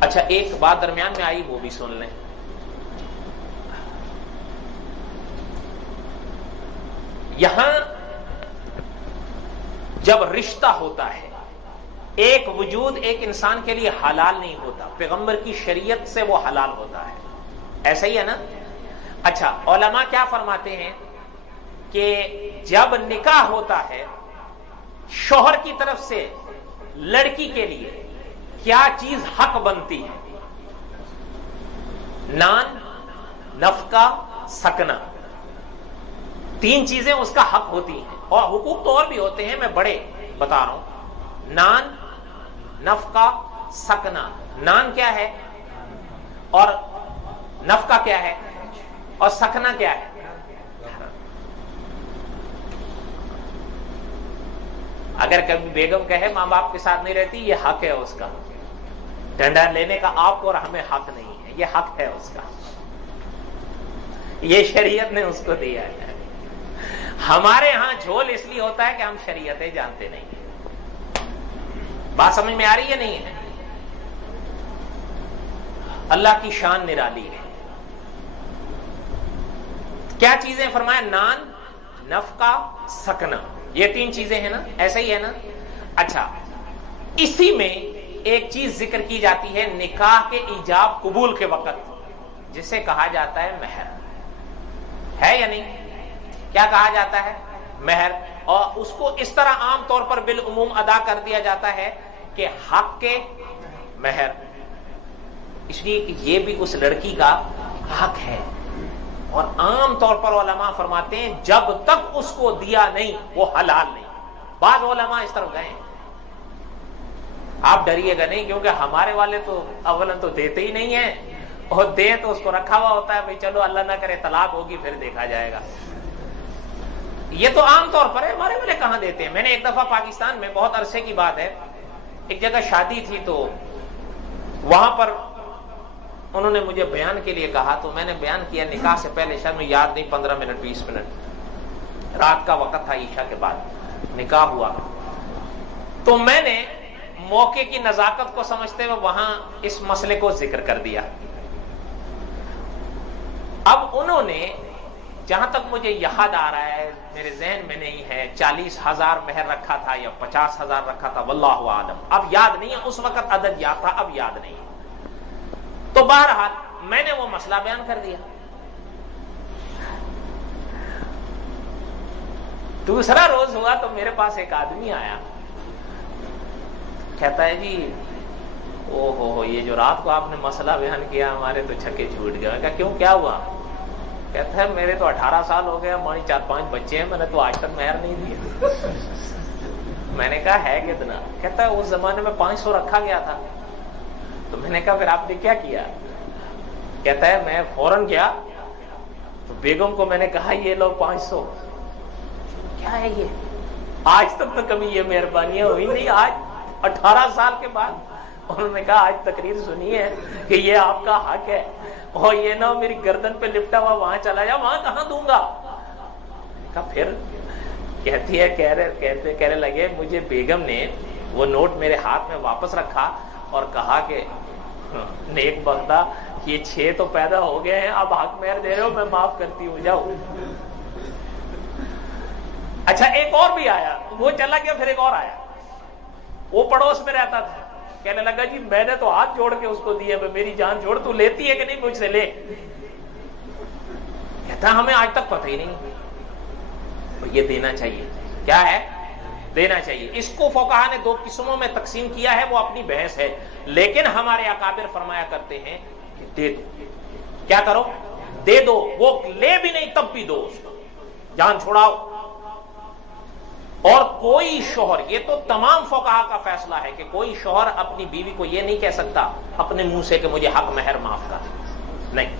اچھا ایک بات درمیان میں آئی وہ بھی سن لیں. یہاں جب رشتہ ہوتا ہے ایک وجود ایک انسان کے لیے حلال نہیں ہوتا، پیغمبر کی شریعت سے وہ حلال ہوتا ہے، ایسا ہی ہے نا؟ اچھا علماء کیا فرماتے ہیں کہ جب نکاح ہوتا ہے شوہر کی طرف سے لڑکی کے لیے کیا چیز حق بنتی ہے؟ نان، نفقہ، سکنا، تین چیزیں اس کا حق ہوتی ہیں، اور حقوق تو اور بھی ہوتے ہیں، میں بڑے بتا رہا ہوں. نان، نفقہ، سکنا. نان کیا ہے اور نفقہ کیا ہے اور سکنا کیا ہے؟ اگر کبھی بیگم کہے ماں باپ کے ساتھ نہیں رہتی، یہ حق ہے اس کا. ڈنڈا لینے کا آپ کو اور ہمیں حق نہیں ہے، یہ حق ہے اس کا، یہ شریعت نے اس کو دیا ہے. ہمارے ہاں جھول اس لیے ہوتا ہے کہ ہم شریعتیں جانتے نہیں ہیں. بات سمجھ میں آ رہی ہے نہیں ہے؟ اللہ کی شان نرالی ہے. کیا چیزیں فرمایا؟ نان، نفقہ، سکنا، یہ تین چیزیں ہیں نا، ایسا ہی ہے نا؟ اچھا اسی میں ایک چیز ذکر کی جاتی ہے نکاح کے ایجاب قبول کے وقت، جسے کہا جاتا ہے مہر. ہے یا نہیں؟ کیا کہا جاتا ہے؟ مہر. اور اس کو اس طرح عام طور پر بالعموم ادا کر دیا جاتا ہے کہ حق کے مہر، اس لیے کہ یہ بھی اس لڑکی کا حق ہے. اور عام طور پر علماء فرماتے ہیں جب تک اس کو دیا نہیں وہ حلال نہیں. بعض علماء اس طرف گئے. آپ ڈریے گا نہیں، کیونکہ ہمارے والے تو اولاً تو دیتے ہی نہیں ہیں، اور دے تو اس کو رکھا ہوا ہوتا ہے، بھئی چلو اللہ نہ کرے طلاق ہوگی پھر دیکھا جائے گا. یہ تو عام طور پر ہے، ہمارے والے کہاں دیتے ہیں. میں نے ایک دفعہ پاکستان میں، بہت عرصے کی بات ہے، ایک جگہ شادی تھی تو وہاں پر انہوں نے مجھے بیان کے لیے کہا، تو میں نے بیان کیا. نکاح سے پہلے شاید میں یاد نہیں 15 منٹ 20 منٹ، رات کا وقت تھا، عشاء کے بعد نکاح ہوا. تو میں نے موقع کی نزاکت کو سمجھتے ہوئے وہاں اس مسئلے کو ذکر کر دیا. اب انہوں نے، جہاں تک مجھے یاد آ رہا ہے، میرے ذہن میں نہیں ہے، 40,000 مہر رکھا تھا یا 50,000 رکھا تھا، واللہ عالم. اب یاد نہیں ہے، اس وقت عدد یاد تھا، اب یاد نہیں. تو بہرحال میں نے وہ مسئلہ بیان کر دیا. دوسرا روز ہوا تو میرے پاس ایک آدمی آیا، کہتا ہے جی او ہو یہ جو رات کو آپ نے مسئلہ بیان کیا ہمارے تو چھکے چھوٹ گئے. میں کہا کیوں، کیا ہوا؟ کہتا ہے میرے تو 18 سال ہو گئے، ہماری 4-5 بچے ہیں، میں نے تو آج تک مہر نہیں دیے. میں نے کہا ہے کتنا؟ کہتا ہے اس زمانے میں 500 رکھا گیا تھا. تو میں نے کہا پھر آپ نے کیا کیا؟ کہتا ہے میں فوراً کیا تو بیگم کو میں نے کہا یہ لو 500. کیا ہے یہ؟ آج تک تو کبھی یہ مہربانیاں ہوئی نہیں، آج 18 سال کے بعد انہوں نے کہا آج تقریر سنی ہے کہ یہ آپ کا حق ہے، اور یہ نہ میری گردن پہ لپٹا ہوا وہاں چلا جا، وہاں کہاں دوں گا؟ کہا پھر؟ کہتی ہے کہنے لگے مجھے بیگم نے وہ نوٹ میرے ہاتھ میں واپس رکھا اور کہا کہ نیک بندہ یہ 6 تو پیدا ہو گئے ہیں، اب حق مہر دے رہے ہو، میں معاف کرتی ہوں، جاؤ. اچھا ایک اور بھی آیا، وہ چلا گیا. پھر ایک اور آیا، وہ پڑوس میں رہتا تھا، کہنے لگا جی میں نے تو ہاتھ جوڑ کے اس کو دیے، میری جان چھوڑ، تو لیتی ہے کہ نہیں مجھ سے؟ لے. کہتا ہمیں آج تک پتہ ہی نہیں. یہ دینا چاہیے. کیا ہے؟ دینا چاہیے. اس کو فقہا نے 2 قسموں میں تقسیم کیا ہے، وہ اپنی بحث ہے، لیکن ہمارے اکابر فرمایا کرتے ہیں کہ دے دو. کیا کرو؟ دے دو. وہ لے بھی نہیں تب بھی دو، اس کو جان چھوڑاؤ. اور کوئی شوہر، یہ تو تمام فقہا کا فیصلہ ہے کہ کوئی شوہر اپنی بیوی کو یہ نہیں کہہ سکتا اپنے منہ سے کہ مجھے حق مہر معاف کر، نہیں.